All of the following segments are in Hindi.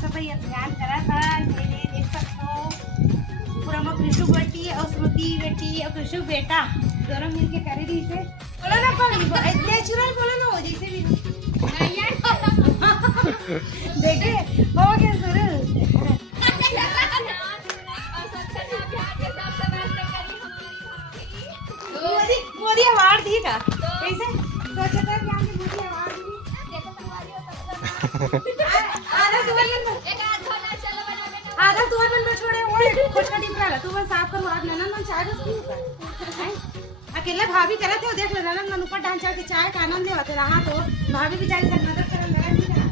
सफाई अभियान करा था। ये देख सकते हो पूरा में कृषु बेटी और श्रुति बेटी और कृषु बेटा दोनों मिलके करे दी से। बोलो ना पर नेचुरल बोलो ना, हो जैसे भी देखिए हो गया शुरू। मोदी अवार्ड दी का कैसे सोचा था कि हमने मोदी अवार्ड दी। आधा तू बन छोड़े वो कुछ का टिप रहा तू बस साफ कर वाद लेना ना चाय बस क्यों कर अकेले भाभी करते हो देख लेना ना ऊपर डांस के चाय का आनंद लेते रहा तो भाभी भी चाय कर मदद कर लगा नहीं करा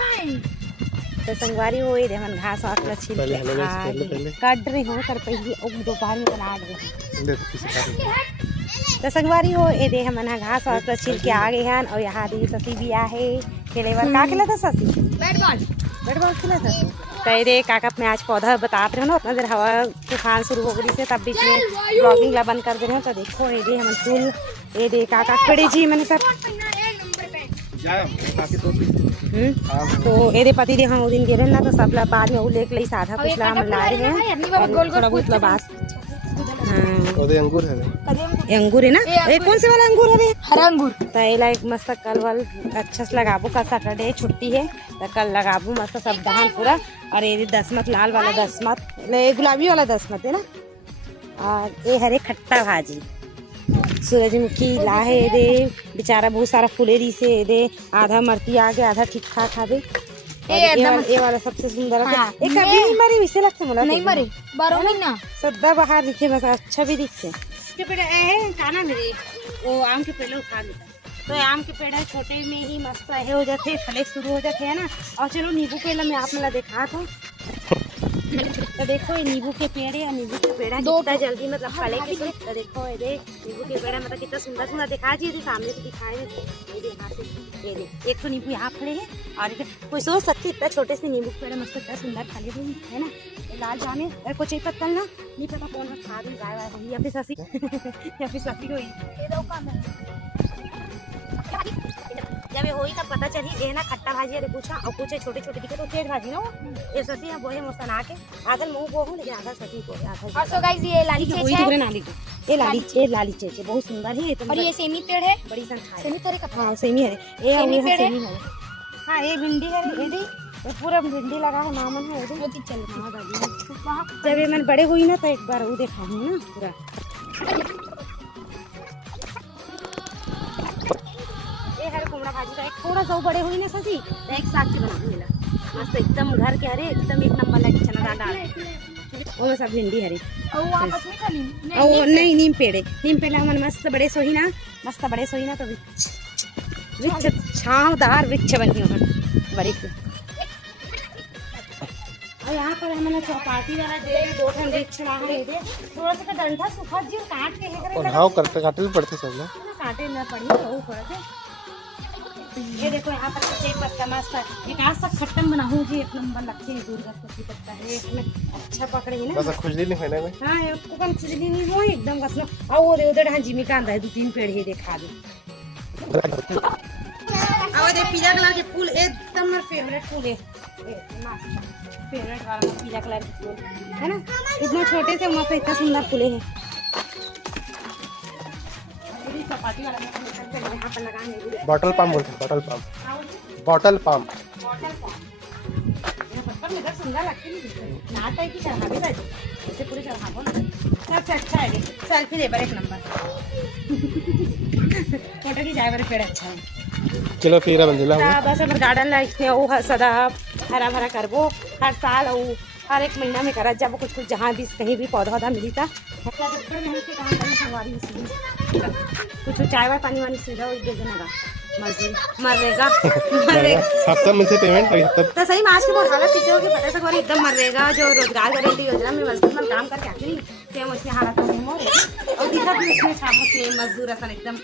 हाय तो संगवारी हो ये मन घास वास ला छील के काट रही हो कर पहले अब दोपहर में बना रहे तो संगवारी हो ये दे हमन घास वास ला छील के आ गए हैं और यहाँ दी ससी भी आ है खेले बर का खेला था ससी बैट बॉल खेला था तो ये दे काका अपने आज पौधा बताते रहे ना उतना देर हवा तूफान शुरू हो गई से तब बीच में ब्लॉगिंग ला बंद कर दे रहे हैं। तो देखो ये दे हम फूल ये दे काका पेड़ी जी मैंने सब तो ये दे पति दे हम वो दिन गिरे ना तो सब लोग बाद में वो लेके ली साधा कुछ ला हम ला रहे हैं थोड़ा बहुत लबास। अंगूर है अंगूर है ना ये कौन से वाला अंगूर है हरा अंगूर तो ये एक मस्त कल वाल अच्छा से लगाबू कल सैटरडे छुट्टी है तो कल लगाबू मस्त सब धान पूरा और ये दसमत लाल वाला दसमत गुलाबी वाला दसमत है ना और ये हरे खट्टा भाजी सूरजमुखी ला है ये दे बेचारा बहुत सारा फूले दी से ये दे आधा मरती आगे आधा ठीक ठाक आवे ये वाला सबसे सुंदर है ये कभी नहीं मरी वैसे लगता मुला नहीं मरे 12 महीना सदा बाहर दिखे बस अच्छा भी दिखते के पेड़ है काना मेरे वो आम के पेड़ उठा लेता तो आम के पेड़ छोटे में ही मस्त है हो जाते फले शुरू हो जाते हैं ना। और चलो नींबू पेड़ में आप मला देखा तो देखो ये नींबू के पेड़ है और नींबू के पेड़ कितना जल्दी मतलब फले के तो देखो ये देख नींबू के पेड़ मतलब कितना सुंदर सुंदर दिखा जी सामने से दिखाए ये देख एक तो नींबू यहाँ फले है और कोई सोच सकती इतना छोटे से नींबू के पेड़ मस्त इतना सुंदर फले हुए है ना। लाल जाने और कुछ पत्तल ना नहीं पता कौन खा रही गाय वाय होगी या फिर ससी या फिर ससी हुई जब ये होई तब पता चली ये ना खट्टा भाजी अरे पूछा और कुछ छोटे छोटे दिखे तो तेज भाजी ना ये ससी है बोहे मसना के आधा मुंह को हूं लेकिन आधा ससी को आधा। और सो गाइस ये लाली चेचे है ये लाली चेचे बहुत सुंदर है और ये सेमी पेड़ है बड़ी संख्या सेमी तरह का हां सेमी है ये पेड़ है हां ये भिंडी है ये पूरा भिंडी लगा है नामन है चल जब ये मैं बड़े हुई ना तो एक बार वो देखा हूँ ना पूरा ये हर कुमड़ा भाजी का एक थोड़ा सा बड़े हुई ना ससी तो एक साग के बना मिला मस्त एकदम घर के हरे एकदम एक नंबर लगे चना दाल डाल वो सब भिंडी हरी और वो आपस में चली नहीं नीम पेड़ मन मस्त बड़े सोही ना तो वृक्ष छावदार वृक्ष बनी हो बड़ी और यहाँ पर हमने चौपाटी वाला दे दो ठन वृक्ष वहाँ दे थोड़ा सा डंडा सूखा जी काट के है करे हां करते काटे भी पड़ते सब ना काटे ना पड़ी तो पड़ते। ये देखो यहाँ पर एक पत्ता मस्त एक आज तक खट्टन बनाऊं जी एक नंबर लगते हैं दूर का पत्ता है इसमें अच्छा पकड़े है ना बस खुजली नहीं होने में हां को कम खुजली नहीं हो एकदम कसना और वो उधर हां जिमी का अंदर दो तीन पेड़ ये दिखा दे और ये पीला कलर के फूल एकदम मेरा फेवरेट फूल है फेवरेट वाला पीला कलर के फूल है ना इतना छोटे से मस्त इतना सुंदर फूले हैं बॉटल पाम बोलते हैं बॉटल पाम सुंदर लगती है नाता है कि चढ़ा भी ऐसे पूरे चढ़ा ना सबसे अच्छा है सेल्फी दे पर एक नंबर फोटो की जाए पर पेड़ अच्छा है। चलो फिर मंजिला बस अब गार्डन लाइक वो सदा हरा भरा करबो हर साल और हर एक महीना में करा जब कुछ जहाँ भी कहीं भी पौधा वौधा मिली था कुछ चाय वाय पानी वानी सुविधा दे देना मरेगा हफ्ता में से पेमेंट तो सही मार्च की बहुत हालत किसी होगी पता से एकदम मरेगा जो रोजगार गारंटी योजना में मजदूर काम करके आते नहीं सेम उसकी हालत में और दिखा भी उसमें सेम मजदूर असन एकदम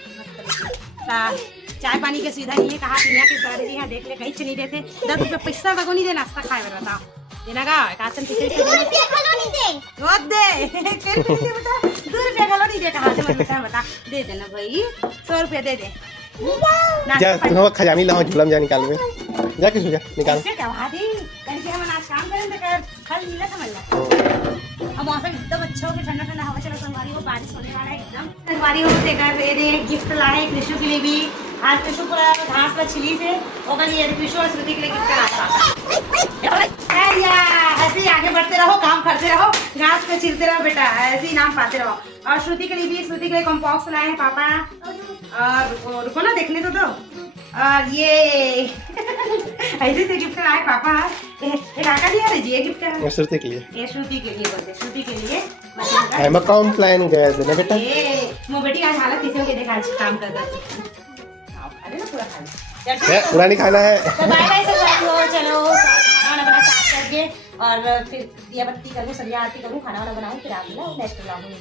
चाय पानी की सुविधा नहीं है कहा यहाँ के सारे यहाँ देख ले कहीं नहीं देते 10 रुपये पैसा लगो नहीं दे नाश्ता खाए मेरा बताओ देना का काचन पीछे दे 2 रुपया गलो नहीं दे कहा से बता दे देना भाई 100 रुपया दे दे जा खजानी लाओ झूला में जा निकाल में जा किस निकाल क्या करके हम आज काम करें तो कर फल मिला समझ ला। अब मौसम एकदम अच्छा हो गया, ठंडा ठंडा हवा चला, संगवारी हो बारिश होने वाला है एकदम। संगवारी हो देकर दे गिफ्ट लाए कृष्ण के लिए भी। आज कृष्ण पूरा घास का छिली से और ये कृष्ण और श्रुति के लिए गिफ्ट लाया। ऐसे ही आगे बढ़ते रहो, काम करते रहो, घास पे छिलते रहो बेटा, ऐसे ही नाम पाते रहो। और श्रुति के लिए भी, श्रुति के लिए कॉम्पॉक्स लाए हैं पापा। और रुको ना देखने तो दो। और ये ऐसे से गिफ्ट लाए पापा। ये काका दिया रे जी, ये गिफ्ट है श्रुति के लिए, ये श्रुति के लिए बोलते, श्रुति के लिए I'm a complain guys ना बेटा। ये मो बेटी आज हालत किसी के देखा, आज काम कर दो अरे ना पूरा खा ले, पूरा नहीं खाना है। तो बाय बाय से चलो खाना बना साफ करके और फिर दिया बत्ती करूँ, सरिया आरती करूँ, खाना वाना बनाऊँ, फिर आप मिला नेक्स्ट लाऊंगी।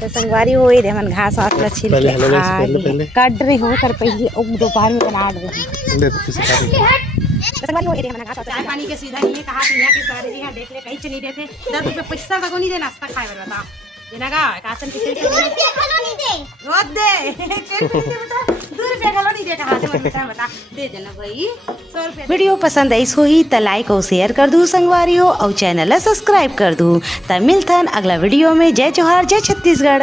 तो संगवारी हो दे मन घास वास ला छिल पहले के हमें पहले काट रही हो कर पहले दोपहर में बना रही। ले तो किसी का तो संगवारी हो दे मन घास चाय पानी के सुविधा नहीं है, कहा दुनिया के सारे जी देख ले कहीं चली देते 10 रुपए पैसा का नहीं दे नाश्ता खाए वाला बता देना का कासन किसी के रोज दे बेटा 2 रुपए का नहीं दे कहा से बता बता दे देना भाई 100 रुपए। वीडियो पसंद आई सो ही तो लाइक और शेयर कर दू संगवारी हो और चैनल सब्सक्राइब कर दू। तब मिलथन अगला वीडियो में। जय जोहार, जय छत्तीसगढ़।